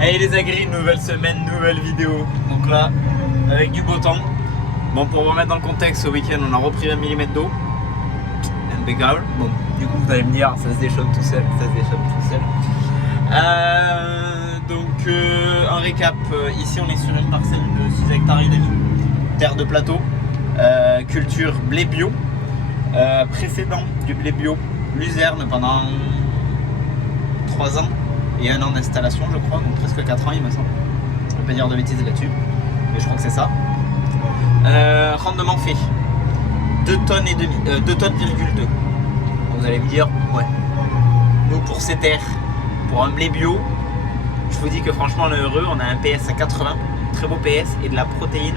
Allez les agris, nouvelle semaine, nouvelle vidéo. Donc là, avec du beau temps. Bon, pour vous remettre dans le contexte, ce week-end on a repris 1 mm d'eau. Impeccable. Bon, du coup vous allez me dire, ça se déchaîne tout seul, Donc en récap, ici on est sur une parcelle de 6 hectares et demi, terre de plateau, culture blé bio. Précédent du blé bio, luzerne pendant 3 ans et 1 an d'installation je crois, donc presque 4 ans il me semble. Je ne vais pas dire de bêtises là-dessus, mais je crois que c'est ça. Rendement fait 2,2 tonnes. Vous allez me dire, ouais, nous pour ces terres, pour un blé bio, je vous dis que franchement on est heureux. On a un PS à 80, très beau PS et de la protéine.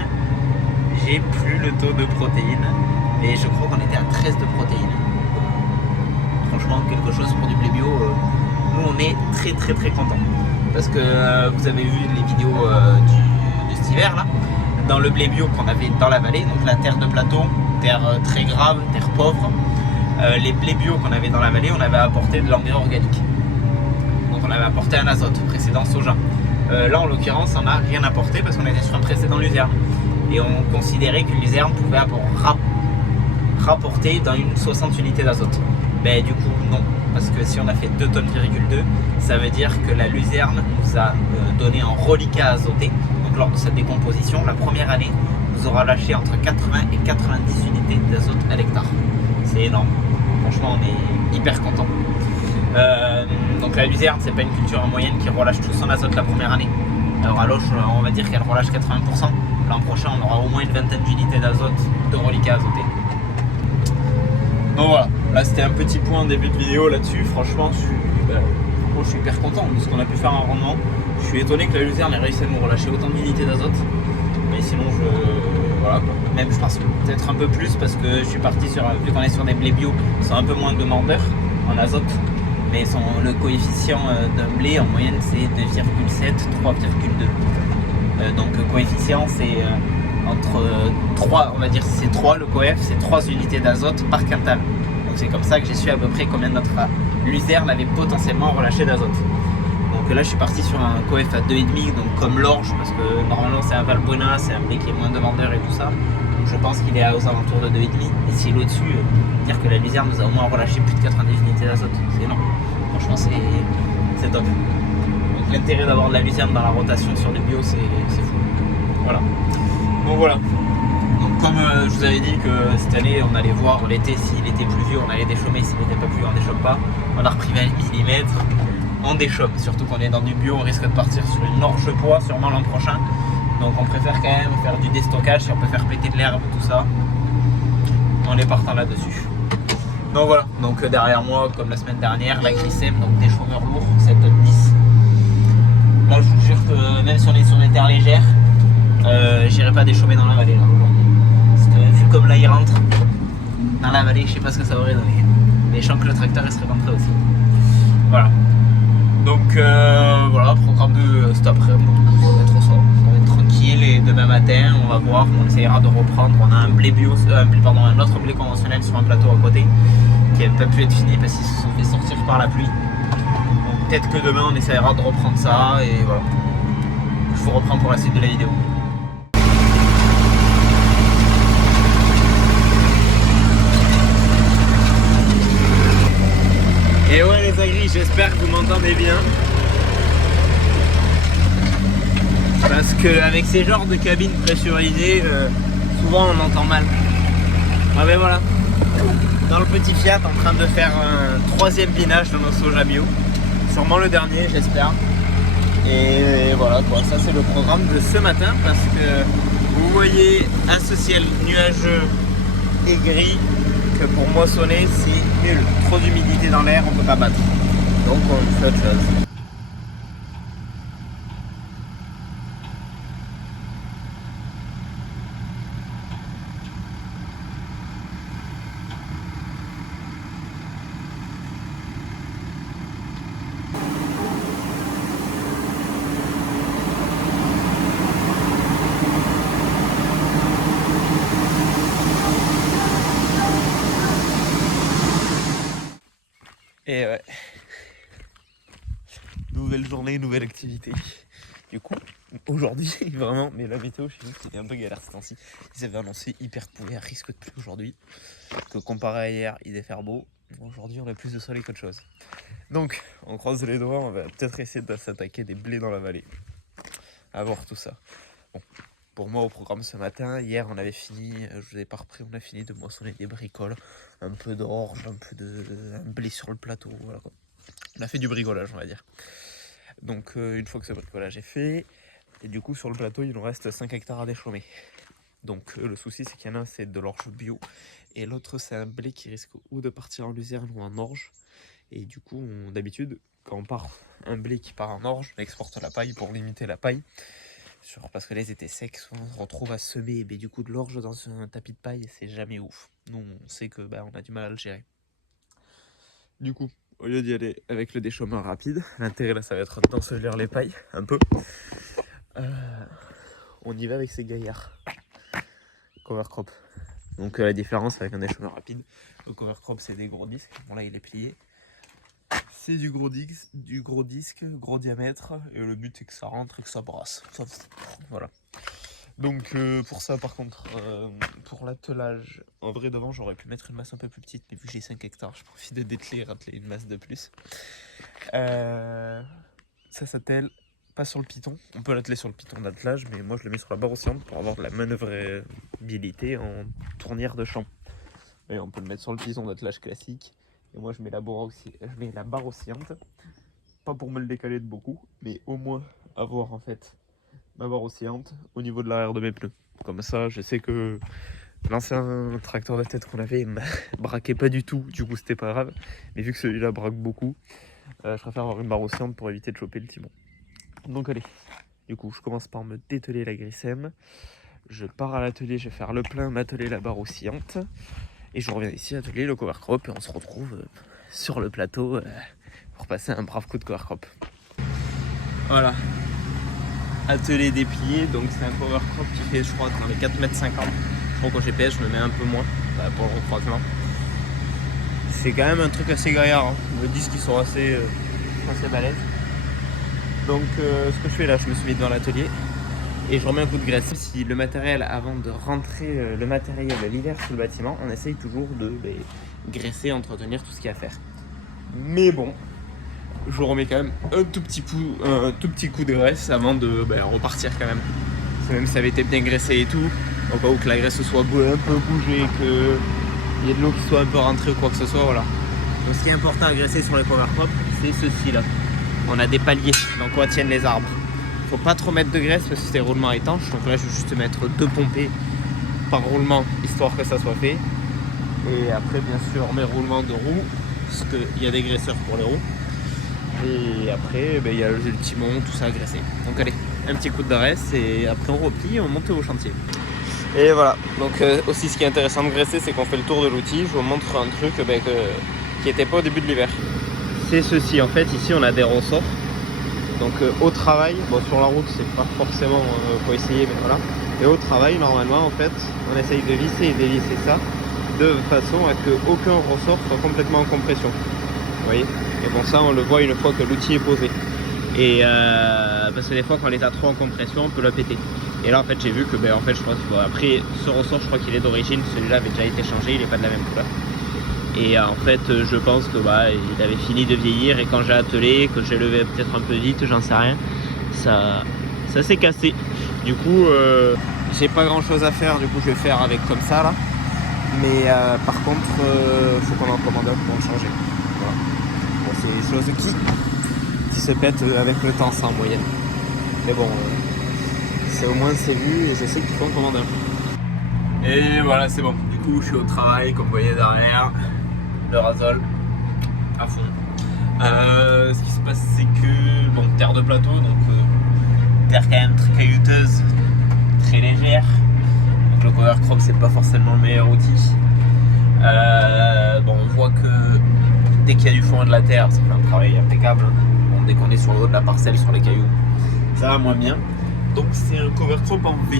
J'ai plus le taux de protéines, mais je crois qu'on était à 13 de protéines. Franchement quelque chose pour du blé bio. Nous on est très contents parce que vous avez vu les vidéos de cet hiver là, dans le blé bio qu'on avait dans la vallée, donc la terre de plateau, terre très grave, terre pauvre. Les blés bio qu'on avait dans la vallée, on avait apporté de l'engrais organique, donc on avait apporté un azote, précédent soja. Là en l'occurrence on n'a rien apporté parce qu'on était sur un précédent luzerne et on considérait que luzerne pouvait rapporter dans une 60 unités d'azote. Ben du coup non, parce que si on a fait 2,2 tonnes, ça veut dire que la luzerne nous a donné un reliquat azoté. Donc lors de cette décomposition, la première année nous aura lâché entre 80 et 90 unités d'azote à l'hectare. C'est énorme, franchement on est hyper content. Donc la luzerne c'est pas une culture en moyenne qui relâche tout son azote la première année. Alors à Loche on va dire qu'elle relâche 80%. L'an prochain on aura au moins une vingtaine d'unités d'azote de reliquat azoté. Donc voilà, là c'était un petit point en début de vidéo là-dessus. Franchement je suis hyper content de ce qu'on a pu faire en rendement. Je suis étonné que la luzerne ait réussi à nous relâcher autant d'unités d'azote. Mais sinon voilà, même je pense peut-être un peu plus parce que je suis parti sur, vu qu'on est sur des blés bio, ils sont un peu moins demandeurs en azote. Mais le coefficient d'un blé en moyenne c'est 2,7, 3,2. Donc coefficient c'est entre 3, on va dire c'est 3 le coef, c'est 3 unités d'azote par quintal. Donc c'est comme ça que j'ai su à peu près combien notre luzerne avait potentiellement relâché d'azote. Donc là je suis parti sur un coef à 2,5, donc comme l'orge, parce que normalement c'est un Valbuena, c'est un blé qui est moins demandeur et tout ça. Donc je pense qu'il est aux alentours de 2,5. Et s'il est au-dessus, dire que la luzerne nous a au moins relâché plus de 90 unités d'azote, c'est énorme. Franchement c'est top. Donc l'intérêt d'avoir de la luzerne dans la rotation sur du bio c'est fou. Voilà. Donc voilà. Donc comme je vous avais dit que cette année on allait voir l'été, s'il était pluvieux on allait déchaumer, s'il n'était pas pluvieux on déchaume pas. On a repris 20 mm, on déchaume, surtout qu'on est dans du bio, on risque de partir sur une orge poids sûrement l'an prochain. Donc on préfère quand même faire du déstockage, si on peut faire péter de l'herbe, tout ça, on est partant là-dessus. Donc voilà, donc derrière moi, comme la semaine dernière, la Grisem, donc des chômeurs lourds, 7 tonnes 10. Là je vous jure que même si on est sur des terres légères, j'irai pas déchaumer dans la vallée là aujourd'hui. Parce que vu comme là il rentre dans la vallée, je sais pas ce que ça aurait donné. Mais je sens que le tracteur il serait rentré aussi. Voilà. Donc voilà, programme de cet après-midi, ça va être au soir. Ça va être tranquille et demain matin on va voir, on essaiera de reprendre. On a un blé bio, un autre blé conventionnel sur un plateau à côté qui n'a pas pu être fini parce qu'ils se sont fait sortir par la pluie. Donc peut-être que demain on essaiera de reprendre ça et voilà. Je vous reprends pour la suite de la vidéo. Et ouais les agris, j'espère que vous m'entendez bien. Parce qu'avec ces genres de cabines pressurisées, souvent on entend mal. Ah ben voilà, dans le petit Fiat en train de faire un 3e binage dans nos soja bio. Sûrement le dernier j'espère. Et voilà quoi, ça c'est le programme de ce matin parce que vous voyez à ce ciel nuageux et gris que pour moissonner c'est nul. Trop d'humidité dans l'air, on peut pas battre. Donc on fait autre chose. Et ouais. Nouvelle journée, nouvelle activité. Du coup, aujourd'hui, vraiment, mais la météo chez nous, c'était un peu galère ce temps-ci. Ils avaient annoncé hyper couvert, risque de pluie aujourd'hui. Que comparé à hier, il devait faire beau. Aujourd'hui, on a plus de soleil qu'autre chose. Donc, on croise les doigts, on va peut-être essayer de s'attaquer des blés dans la vallée. À voir tout ça. Bon, pour moi, au programme ce matin, hier, on avait fini, je vous ai pas repris, on a fini de moissonner des bricoles, un peu d'orge, un blé sur le plateau, voilà quoi. On a fait du bricolage, on va dire. Donc, une fois que ce bricolage est fait, et du coup, sur le plateau, il nous reste 5 hectares à déchaumer. Donc, le souci, c'est qu'il y en a un, c'est de l'orge bio, et l'autre, c'est un blé qui risque ou de partir en luzerne ou en orge. Et du coup, d'habitude, quand on part un blé qui part en orge, on exporte la paille pour limiter la paille. Parce que les étés secs, on se retrouve à semer du coup de l'orge dans un tapis de paille et c'est jamais ouf. Nous, on sait que on a du mal à le gérer. Du coup, au lieu d'y aller avec le déchaummeur rapide, l'intérêt là, ça va être d'ensevelir les pailles un peu. On y va avec ces gaillards. Cover crop. Donc la différence avec un déchaummeur rapide, le cover crop c'est des gros disques. Bon là il est plié. C'est du gros disque, gros diamètre, et le but c'est que ça rentre et que ça brasse. Voilà. Donc pour ça par contre, pour l'attelage, en vrai devant j'aurais pu mettre une masse un peu plus petite, mais vu que j'ai 5 hectares, je profite de dételer et ratteler une masse de plus. Ça s'attelle pas sur le piton, on peut l'atteler sur le piton d'attelage, mais moi je le mets sur la barre oscillante pour avoir de la manœuvrabilité en tournière de champ. Et on peut le mettre sur le piton d'attelage classique. Et moi je mets la barre oscillante, pas pour me le décaler de beaucoup, mais au moins avoir en fait ma barre oscillante au niveau de l'arrière de mes pneus. Comme ça je sais que l'ancien tracteur de tête qu'on avait braquait pas du tout, du coup c'était pas grave. Mais vu que celui-là braque beaucoup, je préfère avoir une barre oscillante pour éviter de choper le timon. Donc allez, du coup je commence par me dételer la grissème, je pars à l'atelier, je vais faire le plein, m'atteler la barre oscillante. Et je reviens ici atteler le cover crop et on se retrouve sur le plateau pour passer un brave coup de cover crop. Voilà, attelé déplié, donc c'est un cover crop qui fait je crois dans les 4,50 m. Je crois qu'au GPS je le mets un peu moins pour le recroisement. C'est quand même un truc assez gaillard, hein. Les disques qui sont assez balèzes. Donc ce que je fais là, je me suis mis devant l'atelier et je remets un coup de graisse. Si le matériel, avant de rentrer le matériel l'hiver sous le bâtiment, on essaye toujours de graisser, entretenir tout ce qu'il y a à faire. Mais bon, je remets quand même un tout petit coup de graisse avant de repartir quand même. Même si ça avait été bien graissé et tout, au cas où que la graisse soit un peu bougée, qu'il y ait de l'eau qui soit un peu rentrée ou quoi que ce soit, voilà. Donc ce qui est important à graisser sur les cover crop, c'est ceci là. On a des paliers dans quoi tiennent les arbres. Faut pas trop mettre de graisse parce que c'est roulement étanche, donc là je vais juste mettre 2 pompées par roulement histoire que ça soit fait. Et après bien sûr mes roulements de roues, parce qu'il y a des graisseurs pour les roues. Et après il y a le timon, tout ça à graisser. Donc allez, un petit coup de graisse et après on replie et on monte au chantier. Et voilà, donc aussi ce qui est intéressant de graisser, c'est qu'on fait le tour de l'outil. Je vous montre un truc qui n'était pas au début de l'hiver. C'est ceci, en fait ici on a des ressorts. Donc au travail, bon sur la route c'est pas forcément faut essayer, mais voilà. Et au travail normalement en fait on essaye de visser et dévisser ça de façon à ce qu'aucun ressort soit complètement en compression. Vous voyez. Et bon ça on le voit une fois que l'outil est posé. Et parce que des fois quand on les a trop en compression on peut la péter. Et là en fait j'ai vu que en fait je crois qu'il faut. Après ce ressort je crois qu'il est d'origine, celui-là avait déjà été changé, il n'est pas de la même couleur. Et en fait je pense que il avait fini de vieillir et quand j'ai attelé, que j'ai levé peut-être un peu vite, j'en sais rien, ça s'est cassé. Du coup j'ai pas grand chose à faire, du coup je vais faire avec comme ça là. Mais par contre faut qu'on en commande un pour le changer. Voilà. Bon, c'est des choses qui se pètent avec le temps ça en moyenne. Mais bon c'est au moins c'est vu et je sais qu'il faut en commander un. Et voilà c'est bon. Du coup je suis au travail comme vous voyez derrière. Le rasol à fond. Ce qui se passe c'est que terre de plateau, donc terre quand même très caillouteuse, très légère. Donc le cover crop c'est pas forcément le meilleur outil. On voit que dès qu'il y a du fond et de la terre, ça fait un travail impeccable. Bon, dès qu'on est sur le haut de la parcelle, sur les cailloux, ça va moins bien. Donc c'est un cover crop en V.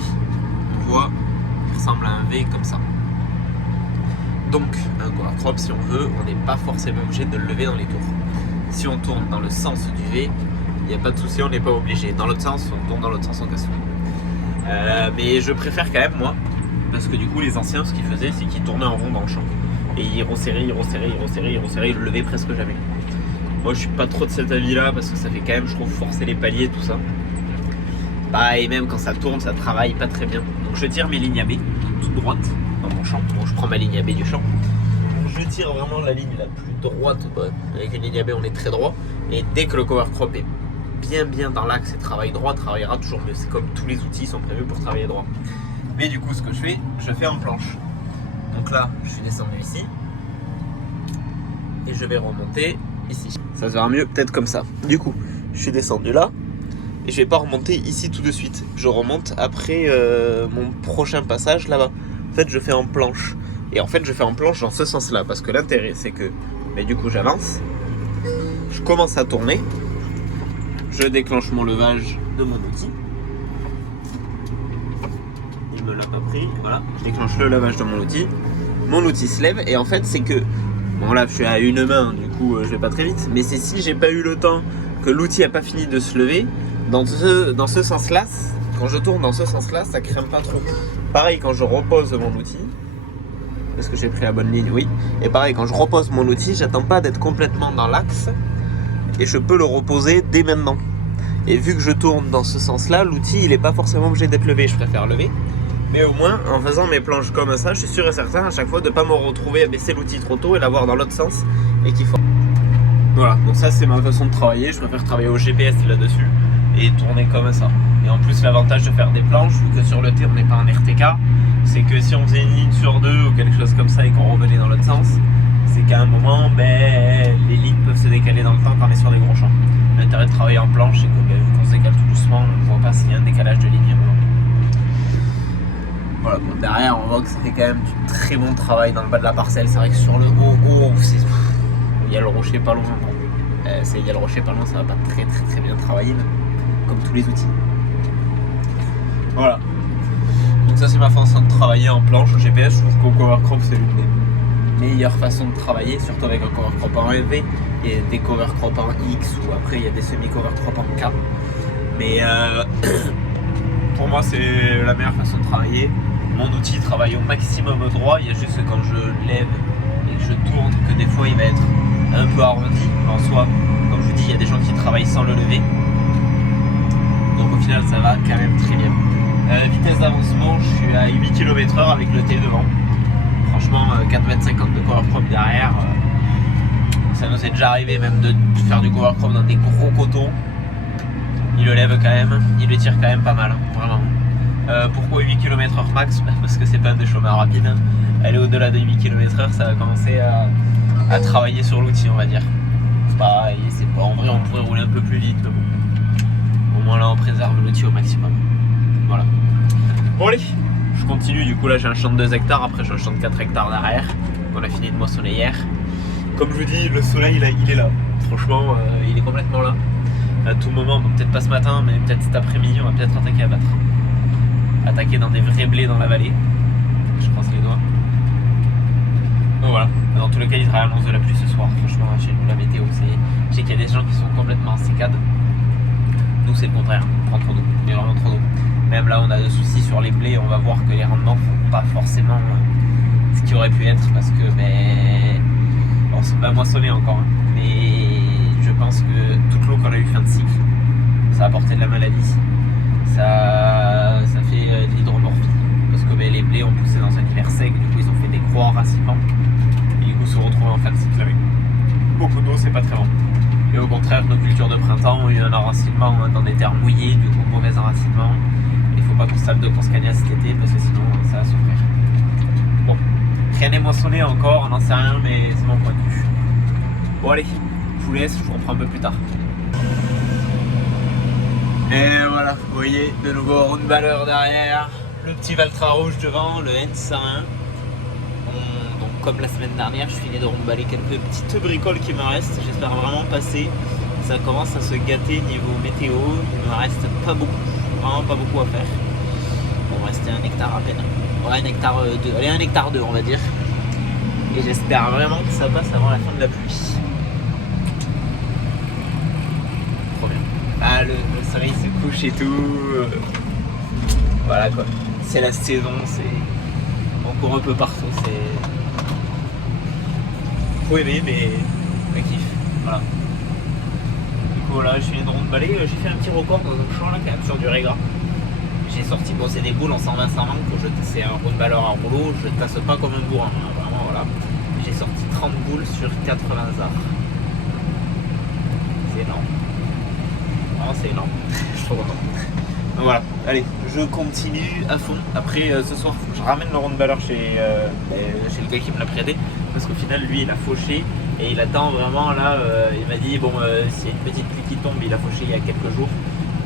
On voit, il ressemble à un V comme ça. Donc un cover crop, si on veut, on n'est pas forcément obligé de le lever dans les tours. Si on tourne dans le sens du V, Il n'y a pas de souci, on n'est pas obligé. Dans l'autre sens, on tourne dans l'autre sens, on casse tout. Mais je préfère quand même, moi, parce que du coup, les anciens, ce qu'ils faisaient, c'est qu'ils tournaient en rond dans le champ. Et ils resserraient, ils le levaient presque jamais. Moi, je suis pas trop de cet avis-là, parce que ça fait quand même, je trouve, forcer les paliers, tout ça. Bah, et même quand ça tourne, ça travaille pas très bien. Donc je tire mes lignes AB, toute droite, dans mon champ. Bon, je prends ma ligne AB du champ. Je tire vraiment la ligne la plus droite. Bah, avec une ligne AB, on est très droit. Et dès que le cover crop est bien dans l'axe et travaille droit, travaillera toujours mieux. C'est comme tous les outils sont prévus pour travailler droit. Mais du coup, ce que je fais en planche. Donc là, je suis descendu ici. Et je vais remonter ici. Ça se verra mieux peut-être comme ça. Du coup, je suis descendu là. Et je vais pas remonter ici tout de suite. Je remonte après mon prochain passage là-bas. En fait, je fais en planche. Et en fait, je fais en planche dans ce sens-là. Parce que l'intérêt, c'est que du coup, j'avance. Je commence à tourner. Je déclenche mon levage de mon outil. Il me l'a pas pris. Voilà. Je déclenche le lavage de mon outil. Mon outil se lève. Et en fait, c'est que... Bon là, je suis à une main. Du coup, je vais pas très vite. Mais c'est si j'ai pas eu le temps que l'outil a pas fini de se lever. Dans ce sens-là, quand je tourne dans ce sens-là, ça crame pas trop. Pareil, quand je repose mon outil, est-ce que j'ai pris la bonne ligne? Oui. Et pareil, quand je repose mon outil, j'attends pas d'être complètement dans l'axe et je peux le reposer dès maintenant. Et vu que je tourne dans ce sens-là, l'outil, il est pas forcément obligé d'être levé. Je préfère lever. Mais au moins, en faisant mes planches comme ça, je suis sûr et certain à chaque fois de pas me retrouver à baisser l'outil trop tôt et l'avoir dans l'autre sens et qu'il faut. Voilà, donc ça c'est ma façon de travailler. Je préfère travailler au GPS là-dessus et tourner comme ça. Et en plus, l'avantage de faire des planches, vu que sur le T on n'est pas en RTK, c'est que si on faisait une ligne sur deux ou quelque chose comme ça et qu'on revenait dans l'autre sens, c'est qu'à un moment, les lignes peuvent se décaler dans le temps quand on est sur des gros champs. L'intérêt de travailler en planche, c'est que vu qu'on se décale tout doucement, on ne voit pas s'il y a un décalage de ligne à un moment. Voilà, bon, derrière on voit que ça fait quand même du très bon travail dans le bas de la parcelle. C'est vrai que sur le haut, il y a le rocher pas loin. Il y a le rocher pas loin, ça va pas très bien travailler, mais comme tous les outils. Voilà. Donc ça c'est ma façon de travailler en planche au GPS. Je trouve qu'au cover crop c'est l'une des meilleures façons de travailler, surtout avec un cover crop en EV. Il y a des cover crop en X ou après il y a des semi-cover crop en K. Mais pour moi c'est la meilleure façon de travailler. Mon outil travaille au maximum droit. Il y a juste que quand je lève et que je tourne que des fois il va être un peu arrondi. En soi, comme je vous dis, il y a des gens qui travaillent sans le lever. Donc au final ça va quand même très bien. Vitesse d'avancement, je suis à 8 km/h avec le T devant. Franchement, 4,50 m de cover crop derrière. Ça nous est déjà arrivé même de faire du cover crop dans des gros cotons. Il le lève quand même, il le tire quand même pas mal, vraiment. Pourquoi 8 km/h max? Parce que c'est pas un déchauffement rapide. Aller au-delà de 8 km/h, ça va commencer à travailler sur l'outil, on va dire. C'est pas, en vrai, on pourrait rouler un peu plus vite, mais bon. Au moins là, on préserve l'outil au maximum. Voilà. Bon allez, je continue. Du coup là, j'ai un champ de 2 hectares. Après, j'ai un champ de 4 hectares derrière. On a fini de moissonner hier. Comme je vous dis, le soleil là, il est là. Franchement, il est complètement là. À tout moment, bon, peut-être pas ce matin, mais peut-être cet après-midi, on va peut-être attaquer à battre. Attaquer dans des vrais blés dans la vallée. Je croise les doigts. Donc voilà. Dans tous les cas, il sera l'annonce de la pluie ce soir. Franchement, chez nous, la météo, je sais qu'il y a des gens qui sont complètement en sécade. Nous, c'est le contraire. On prend trop d'eau. Mais vraiment trop d'eau. Même là, on a des soucis sur les blés. On va voir que les rendements ne font pas forcément ce qui aurait pu être parce que on s'est pas moissonné encore. Hein. Mais je pense que toute l'eau qu'on a eu fin de cycle, ça a apporté de la maladie. Ça fait de l'hydromorphie. Parce que les blés ont poussé dans un hiver sec. Du coup, ils ont fait des croix enracinements. Et du coup, se retrouver en fin de cycle avec beaucoup d'eau, c'est pas très bon. Et au contraire, nos cultures de printemps ont eu un enracinement dans des terres mouillées, du coup mauvais enracinement. Il faut pas qu'on se tape de qu'on se cagnasse cet été parce que sinon ça va souffrir. Bon, rien n'est moissonné encore, on n'en sait rien, mais c'est mon point de vue. Bon allez, je vous laisse, je vous reprends un peu plus tard. Et voilà, vous voyez, de nouveau Roundballer derrière, le petit Valtra rouge devant, le N101. Comme la semaine dernière, je finis de remballer quelques petites bricoles qui me restent. J'espère vraiment passer. Ça commence à se gâter niveau météo. Il me reste pas beaucoup, vraiment pas beaucoup à faire. Bon, il me restait 1 hectare à peine. Ouais, 1 hectare 2. Allez, 1 hectare 2, on va dire. Et j'espère vraiment que ça passe avant la fin de la pluie. Trop bien. voilà, le soleil se couche et tout. Voilà quoi. C'est la saison, on court un peu partout, faut aimer, mais kiff. Voilà. Du coup là, je viens de rond de balai, j'ai fait un petit record dans un champ là quand même sur du régras. J'ai sorti, bon c'est des boules en 120 120 c'est un round balleur à rouleau, je tasse pas comme un bourrin, hein, vraiment voilà. J'ai sorti 30 boules sur 80 arts. C'est énorme. Vraiment c'est énorme. Je trouve content. Donc voilà, allez, je continue à fond. Après ce soir, je ramène le round balleur chez le gars qui me l'a prêté. Parce qu'au final, lui, il a fauché et il attend vraiment là. Il m'a dit, bon, s'il y a une petite pluie qui tombe, il a fauché il y a quelques jours.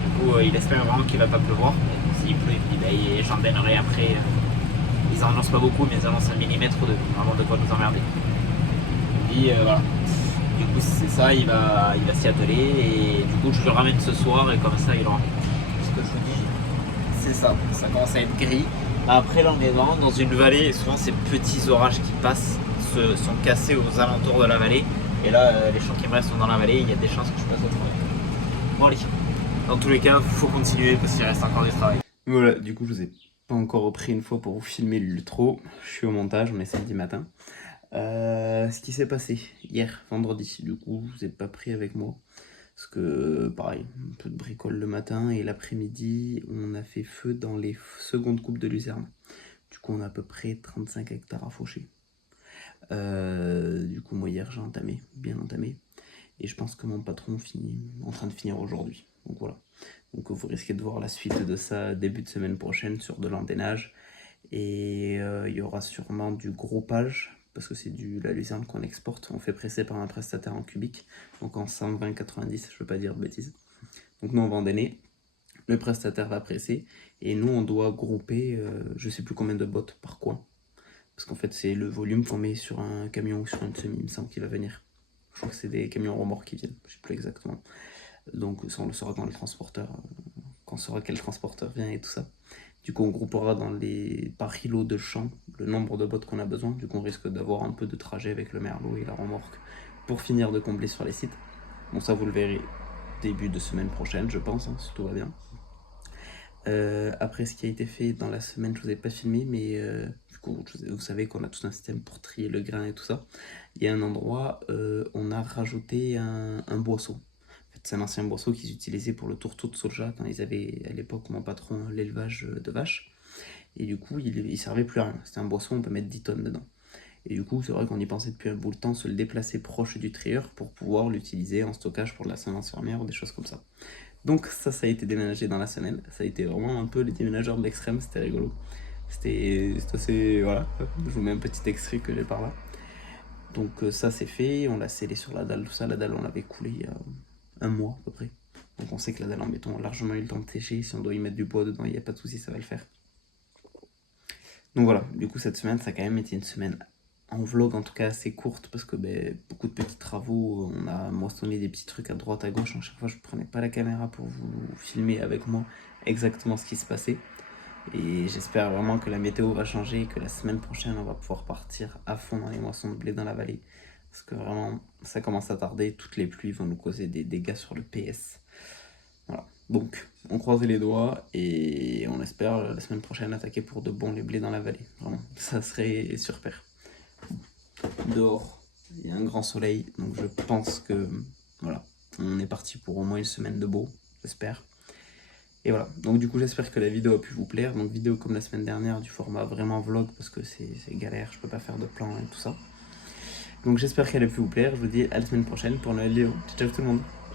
Du coup, il espère vraiment qu'il va pas pleuvoir. Et s'il pleut, il me dit, j'en donnerai après. Ils en annoncent pas beaucoup, mais ils annoncent 1 millimètre ou 2, vraiment de quoi nous emmerder. Il dit, voilà. Du coup, c'est ça, il va s'y atteler. Et du coup, je le ramène ce soir et comme ça, il aura. Ce que je vous dis, c'est ça. Ça commence à être gris. Après, là, on est vraiment dans une vallée et souvent, ces petits orages qui passent sont cassés aux alentours de la vallée. Et là, les champs qui me restent sont dans la vallée. Il y a des chances que je passe au travail. Bon, allez. Dans tous les cas, il faut continuer parce qu'il reste encore du travail. Voilà, du coup, je vous ai pas encore repris une fois pour vous filmer l'ultra. Je suis au montage, on est samedi matin. Ce qui s'est passé hier, vendredi, du coup, je vous ai pas pris avec moi. Parce que, pareil, un peu de bricole le matin et l'après-midi, on a fait feu dans les secondes coupes de luzerne. Du coup, on a à peu près 35 hectares à faucher. Du coup, moi, hier, j'ai entamé, bien entamé. Et je pense que mon patron en train de finir aujourd'hui. Donc voilà. Donc vous risquez de voir la suite de ça début de semaine prochaine sur de l'endénage. Et il y aura sûrement du groupage. Parce que c'est la luzerne qu'on exporte. On fait presser par un prestataire en cubique. Donc en 120-90, je veux pas dire de bêtises. Donc nous, on va endainer. Le prestataire va presser. Et nous, on doit grouper, je sais plus combien de bottes par coin. Parce qu'en fait, c'est le volume qu'on met sur un camion ou sur une semi, il me semble qu'il va venir. Je crois que c'est des camions remorques qui viennent, je sais plus exactement. Donc ça, on le saura dans le transporteur, quand on saura quel transporteur vient et tout ça. Du coup, on groupera par îlot de champ le nombre de bottes qu'on a besoin. Du coup, on risque d'avoir un peu de trajet avec le merlot et la remorque pour finir de combler sur les sites. Bon, ça, vous le verrez début de semaine prochaine, je pense, hein, si tout va bien. Après, ce qui a été fait dans la semaine, je vous ai pas filmé, mais du coup, vous savez qu'on a tout un système pour trier le grain et tout ça. Il y a un endroit, on a rajouté un boisseau. En fait, c'est un ancien boisseau qu'ils utilisaient pour le tourteau de soja quand ils avaient, à l'époque, mon patron, l'élevage de vaches. Et du coup, il servait plus à rien. C'était un boisseau, on peut mettre 10 tonnes dedans. Et du coup, c'est vrai qu'on y pensait depuis un bout de temps, se le déplacer proche du trieur pour pouvoir l'utiliser en stockage pour de la semence fermière ou des choses comme ça. Donc ça a été déménagé dans la semaine. Ça a été vraiment un peu les déménageurs de l'extrême, c'était rigolo. C'était assez... Voilà, je vous mets un petit extrait que j'ai par là. Donc ça c'est fait, on l'a scellé sur la dalle, tout ça. La dalle on l'avait coulée il y a un mois à peu près. Donc on sait que la dalle en béton a largement eu le temps de sécher. Si on doit y mettre du bois dedans, il n'y a pas de souci, ça va le faire. Donc voilà, du coup cette semaine ça a quand même été une semaine en vlog en tout cas assez courte parce que beaucoup de petits travaux, on a moissonné des petits trucs à droite à gauche. À chaque fois je prenais pas la caméra pour vous filmer avec moi exactement ce qui se passait. Et j'espère vraiment que la météo va changer et que la semaine prochaine on va pouvoir partir à fond dans les moissons de blé dans la vallée. Parce que vraiment ça commence à tarder, toutes les pluies vont nous causer des dégâts sur le PS. Voilà, donc on croise les doigts et on espère la semaine prochaine attaquer pour de bon les blés dans la vallée. Vraiment, ça serait super. Dehors, il y a un grand soleil, donc je pense que voilà, on est parti pour au moins une semaine de beau, j'espère. Et voilà, donc du coup j'espère que la vidéo a pu vous plaire. Donc vidéo comme la semaine dernière, du format vraiment vlog parce que c'est galère, je peux pas faire de plan et tout ça. Donc j'espère qu'elle a pu vous plaire, je vous dis à la semaine prochaine pour une nouvelle vidéo. Ciao tout le monde.